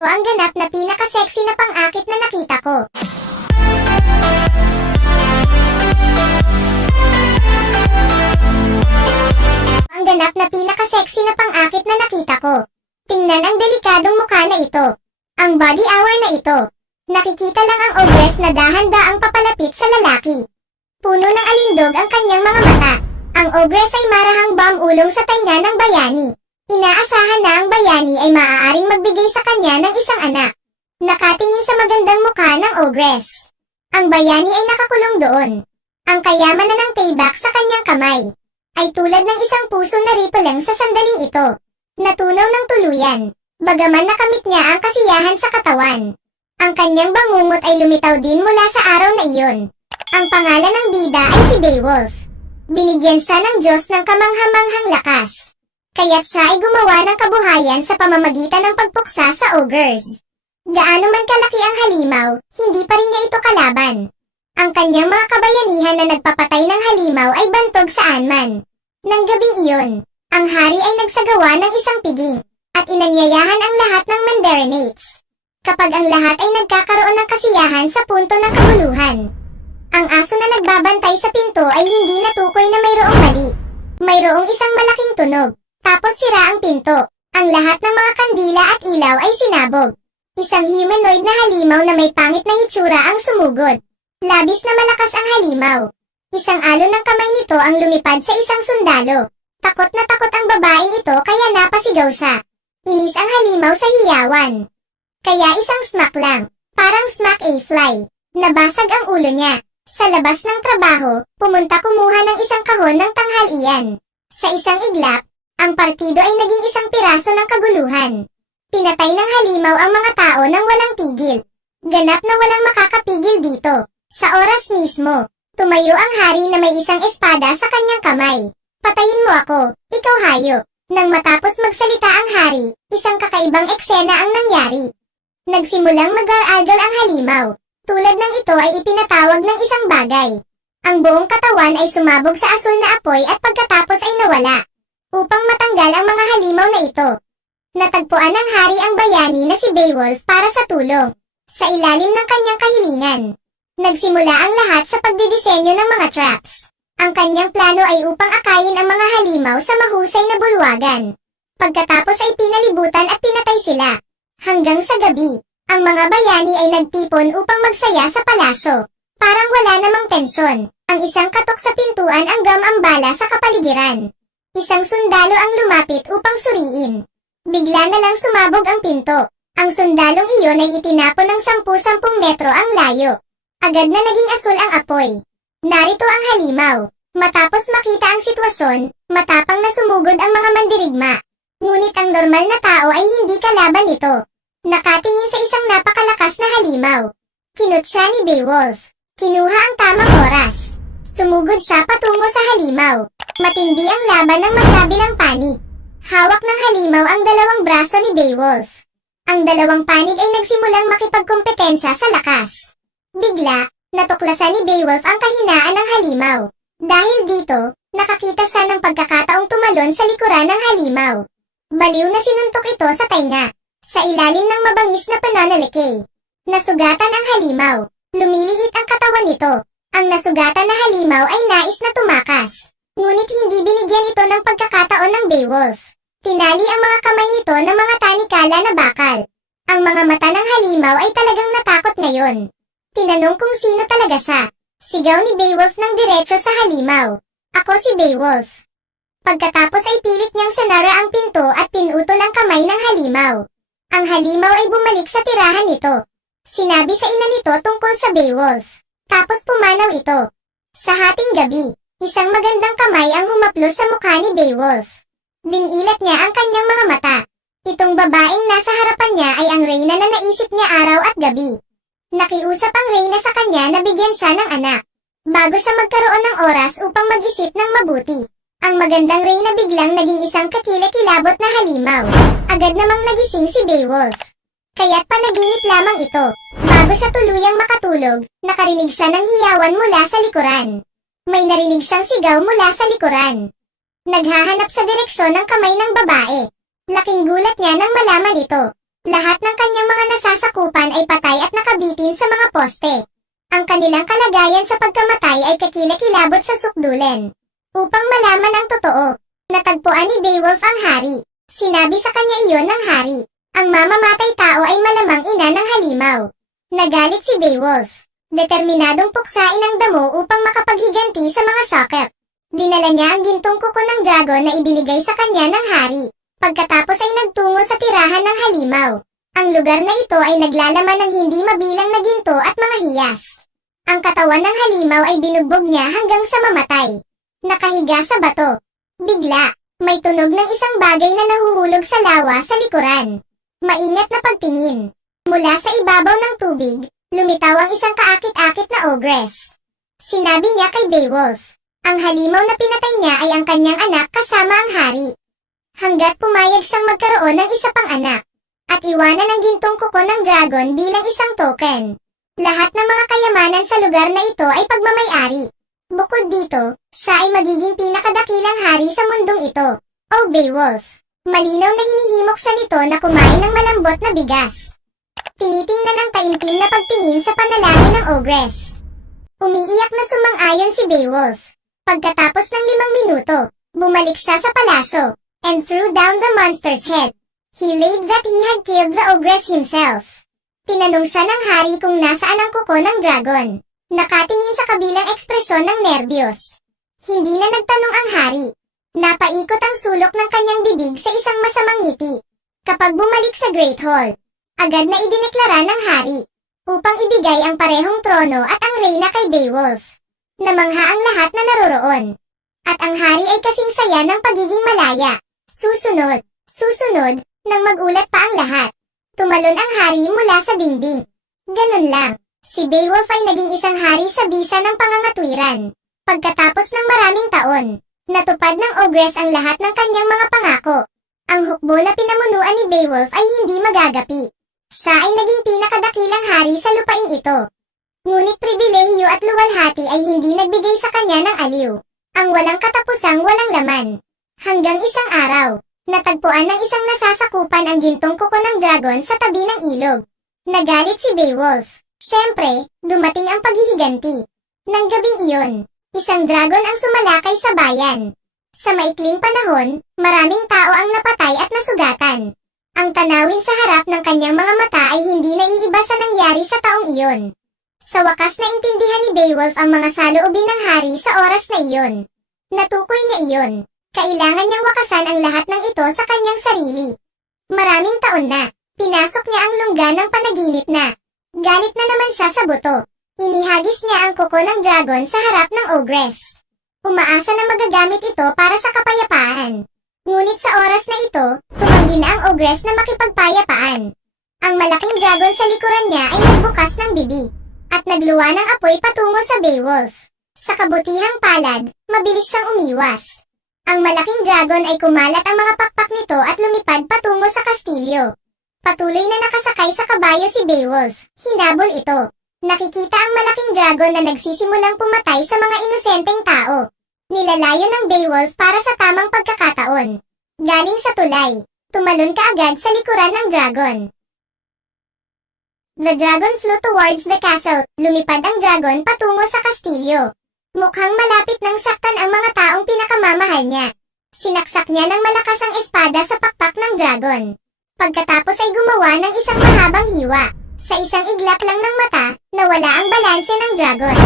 Ang ganap na pinaka-sexy na pang-akit na nakita ko. Ang ganap na pinaka-sexy na pang-akit na nakita ko. Tingnan ang delikadong mukha na ito. Ang body hour na ito. Nakikita lang ang ogress na dahan-daang papalapit sa lalaki. Puno ng alindog ang kanyang mga mata. Ang ogress ay marahang ulong sa tainga ng bayani. Inaasahan na ang bayani ay maaaring magbigay sa kanya ng isang anak. Nakatingin sa magandang mukha ng ogress. Ang bayani ay nakakulong doon. Ang kayamanan ng tayback sa kanyang kamay ay tulad ng isang puso na ripelang sa sandaling ito. Natunaw ng tuluyan. Bagaman nakamit niya ang kasiyahan sa katawan. Ang kanyang bangungot ay lumitaw din mula sa araw na iyon. Ang pangalan ng bida ay si Beowulf. Binigyan siya ng Diyos ng kamanghamanghang lakas. Kaya't siya ay gumawa ng kabuhayan sa pamamagitan ng pagpuksa sa ogres. Gaano man kalaki ang halimaw, hindi pa rin niya ito kalaban. Ang kanyang mga kabayanihan na nagpapatay ng halimaw ay bantog saan man. Nang gabing iyon, ang hari ay nagsagawa ng isang piging, at inanyayahan ang lahat ng Mandarinates. Kapag ang lahat ay nagkakaroon ng kasiyahan sa punto ng kabuluhan, ang aso na nagbabantay sa pinto ay hindi natukoy na mayroong mali. Mayroong isang malaking tunog, tapos sira ang pinto. Ang lahat ng mga kandila at ilaw ay sinabog. Isang humanoid na halimaw na may pangit na hitsura ang sumugod. Labis na malakas ang halimaw. Isang alon ng kamay nito ang lumipad sa isang sundalo. Takot na takot ang babaeng ito kaya napasigaw siya. Inis ang halimaw sa hiyawan. Kaya isang smack lang, parang smack a fly. Nabasag ang ulo niya. Sa labas ng trabaho, pumunta kumuha ng isang kahon ng tanghalian. Sa isang iglap, ang partido ay naging isang piraso ng kaguluhan. Pinatay ng halimaw ang mga tao nang walang tigil. Ganap na walang makakapigil dito. Sa oras mismo, tumayo ang hari na may isang espada sa kanyang kamay. Patayin mo ako, ikaw hayop. Nang matapos magsalita ang hari, isang kakaibang eksena ang nangyari. Nagsimulang mag-aralgal ang halimaw. Tulad ng ito ay ipinatawag ng isang bagay. Ang buong katawan ay sumabog sa asul na apoy at pagkatapos ay nawala. Upang matanggal ang mga halimaw na ito, natagpuan ng hari ang bayani na si Beowulf para sa tulong. Sa ilalim ng kanyang kahilingan, nagsimula ang lahat sa pagdidisenyo ng mga traps. Ang kanyang plano ay upang akayin ang mga halimaw sa mahusay na bulwagan. Pagkatapos ay pinalibutan at pinatay sila. Hanggang sa gabi, ang mga bayani ay nagtipon upang magsaya sa palasyo. Parang wala namang tensyon. Ang isang katok sa pintuan ang gam-ambala sa kapaligiran. Isang sundalo ang lumapit upang suriin. Bigla na lang sumabog ang pinto. Ang sundalong iyon ay itinapon ng 10-10 metro ang layo. Agad na naging asul ang apoy. Narito ang halimaw. Matapos makita ang sitwasyon, matapang na sumugod ang mga mandirigma. Ngunit ang normal na tao ay hindi kalaban nito. Nakatingin sa isang napakalakas na halimaw. Kinut siya ni Beowulf. Kinuha ang tamang oras. Sumugod siya patungo sa halimaw. Matindi ang laban ng magkabilang panig. Hawak ng halimaw ang dalawang braso ni Beowulf. Ang dalawang panig ay nagsimulang makipagkompetensya sa lakas. Bigla, natuklasan ni Beowulf ang kahinaan ng halimaw. Dahil dito, nakakita siya ng pagkakataong tumalon sa likuran ng halimaw. Baliw na sinuntok ito sa tainga. Sa ilalim ng mabangis na pananaliki, nasugatan ang halimaw. Lumiliit ang katawan nito. Ang nasugatan na halimaw ay nais na tumakas. Ngunit hindi binigyan ito ng pagkakataon ng Beowulf. Tinali ang mga kamay nito ng mga tanikala na bakal. Ang mga mata ng halimaw ay talagang natakot ngayon. Tinanong kung sino talaga siya. Sigaw ni Beowulf ng diretso sa halimaw. Ako si Beowulf. Pagkatapos ay pilit niyang sinara ang pinto at pinutol ang kamay ng halimaw. Ang halimaw ay bumalik sa tirahan nito. Sinabi sa ina nito tungkol sa Beowulf. Tapos pumanaw ito. Sa hating gabi, isang magandang kamay ang humaplos sa mukha ni Beowulf. Dinilat niya ang kanyang mga mata. Itong babaeng nasa harapan niya ay ang reyna na naisip niya araw at gabi. Nakiusap ang reyna sa kanya na bigyan siya ng anak. Bago siya magkaroon ng oras upang mag-isip ng mabuti. Ang magandang reyna biglang naging isang kakilakilabot na halimaw. Agad namang nagising si Beowulf. Kaya't panaginip lamang ito. Bago siya tuluyang makatulog, nakarinig siya ng hiyawan mula sa likuran. May narinig siyang sigaw mula sa likuran. Naghahanap sa direksyon ng kamay ng babae. Laking gulat niya nang malaman ito. Lahat ng kanyang mga nasasakupan ay patay at nakabitin sa mga poste. Ang kanilang kalagayan sa pagkamatay ay kakilakilabot sa sukdulen. Upang malaman ang totoo, natagpuan ni Beowulf ang hari. Sinabi sa kanya iyon ng hari. Ang mamamatay tao ay malamang ina ng halimaw. Nagalit si Beowulf. Determinadong puksain ang damo upang makapaghiganti sa mga sakep. Dinala niya ang gintong kuko ng dragon na ibinigay sa kanya ng hari. Pagkatapos ay nagtungo sa tirahan ng halimaw. Ang lugar na ito ay naglalaman ng hindi mabilang na ginto at mga hiyas. Ang katawan ng halimaw ay binugbog niya hanggang sa mamatay. Nakahiga sa bato. Bigla, may tunog ng isang bagay na nahuhulog sa lawa sa likuran. Maingat na pagtingin. Mula sa ibabaw ng tubig, lumitaw ang isang kaakit-akit na ogress. Sinabi niya kay Beowulf, ang halimaw na pinatay niya ay ang kanyang anak kasama ang hari. Hanggat pumayag siyang magkaroon ng isa pang anak, at iwanan ang gintong kuko ng dragon bilang isang token. Lahat ng mga kayamanan sa lugar na ito ay pagmamay-ari. Bukod dito, siya ay magiging pinakadakilang hari sa mundong ito. O Beowulf, malinaw na hinihimok siya nito na kumain ng malambot na bigas. Tinitingnan ang taimtim na pagtingin sa panalangin ng ogress. Umiiyak na sumang-ayon si Beowulf. Pagkatapos ng 5 minuto, bumalik siya sa palasyo, and threw down the monster's head. He laid that he had killed the ogress himself. Tinanong siya ng hari kung nasaan ang kuko ng dragon. Nakatingin sa kabilang ekspresyon ng nerbiyos. Hindi na nagtanong ang hari. Napaikot ang sulok ng kanyang bibig sa isang masamang ngiti. Kapag bumalik sa Great Hall, agad na idineklara ng hari upang ibigay ang parehong trono at ang reyna kay Beowulf. Namangha ang lahat na naroroon. At ang hari ay kasing saya ng pagiging malaya. Susunod, nang magulat pa ang lahat. Tumalon ang hari mula sa dingding. Ganun lang, si Beowulf ay naging isang hari sa bisa ng pangangatwiran. Pagkatapos ng maraming taon, natupad ng ogress ang lahat ng kanyang mga pangako. Ang hukbo na pinamunuan ni Beowulf ay hindi magagapi. Siya ay naging pinakadakilang hari sa lupaing ito. Ngunit pribilehiyo at luwalhati ay hindi nagbigay sa kanya ng aliw. Ang walang katapusang walang laman. Hanggang isang araw, natagpuan ng isang nasasakupan ang gintong kuko ng dragon sa tabi ng ilog. Nagalit si Beowulf. Siyempre, dumating ang paghihiganti. Nang gabing iyon, isang dragon ang sumalakay sa bayan. Sa maikling panahon, maraming tao ang napatay at nasugatan. Ang tanawin sa harap ng kanyang mga mata ay hindi naiiba sa nangyari sa taong iyon. Sa wakas na intindihan ni Beowulf ang mga saloobin ng hari sa oras na iyon. Natukoy niya iyon. Kailangan niyang wakasan ang lahat ng ito sa kanyang sarili. Maraming taon na, pinasok niya ang lungga ng panaginip na. Galit na naman siya sa buto. Inihagis niya ang kuko ng dragon sa harap ng ogress. Umaasa na magagamit ito para sa kapayapaan. Ngunit sa oras na ito, tumanggi na ang ogress na makipagpayapaan. Ang malaking dragon sa likuran niya ay nagbukas ng bibig, at nagluwa ng apoy patungo sa Beowulf. Sa kabutihang palad, mabilis siyang umiwas. Ang malaking dragon ay kumalat ang mga pakpak nito at lumipad patungo sa kastilyo. Patuloy na nakasakay sa kabayo si Beowulf, hinabol ito. Nakikita ang malaking dragon na nagsisimulang pumatay sa mga inosenteng tao. Nilalayo ng Beowulf para sa tamang pagkakataon. Galing sa tulay, tumalon kaagad sa likuran ng dragon. The dragon flew towards the castle. Lumipad ang dragon patungo sa kastilyo. Mukhang malapit nang saktan ang mga taong pinakamamahal niya. Sinaksak niya ng malakas ang espada sa pakpak ng dragon. Pagkatapos ay gumawa ng isang mahabang hiwa. Sa isang iglap lang ng mata, nawala ang balanse ng dragon.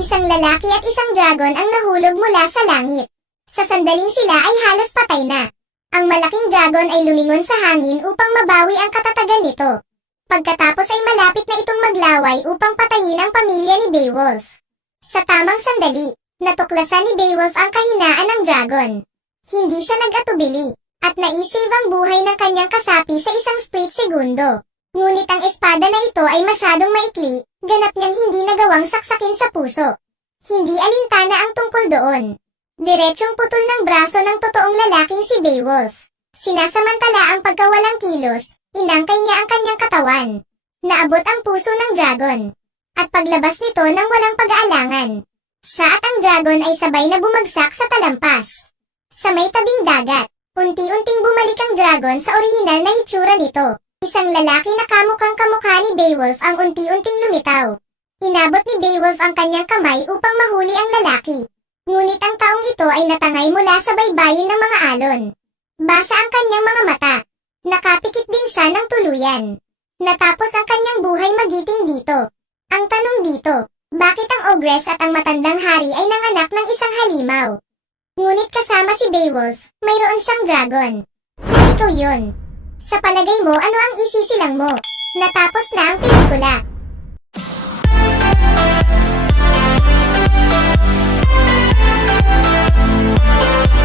Isang lalaki at isang dragon ang nahulog mula sa langit. Sa sandaling sila ay halos patay na. Ang malaking dragon ay lumingon sa hangin upang mabawi ang katatagan nito. Pagkatapos ay malapit na itong maglaway upang patayin ang pamilya ni Beowulf. Sa tamang sandali, natuklasan ni Beowulf ang kahinaan ng dragon. Hindi siya nag-atubili, at naisave ang buhay ng kanyang kasapi sa isang split segundo. Ngunit ang espada na ito ay masyadong maikli, ganap niyang hindi nagawang saksakin sa puso. Hindi alintana ang tungkol doon. Diretsyong putol ng braso ng totoong lalaking si Beowulf. Sinasamantala ang pagkawalang kilos, inangkay niya ang kanyang katawan. Naabot ang puso ng dragon. At paglabas nito nang walang pag-aalangan. Siya at ang dragon ay sabay na bumagsak sa talampas. Sa may tabing dagat, unti-unting bumalik ang dragon sa orihinal na hitsura nito. Isang lalaki na kamukhang kamukha ni Beowulf ang unti-unting lumitaw. Inabot ni Beowulf ang kanyang kamay upang mahuli ang lalaki. Ngunit ang taong ito ay natangay mula sa baybayin ng mga alon. Basa ang kanyang mga mata. Nakapikit din siya ng tuluyan. Natapos ang kanyang buhay magiting dito. Ang tanong dito, bakit ang ogress at ang matandang hari ay nanganak ng isang halimaw? Ngunit kasama si Beowulf, mayroon siyang dragon. Ikaw yun. Sa palagay mo ano ang isisilang mo? Natapos na ang pelikula.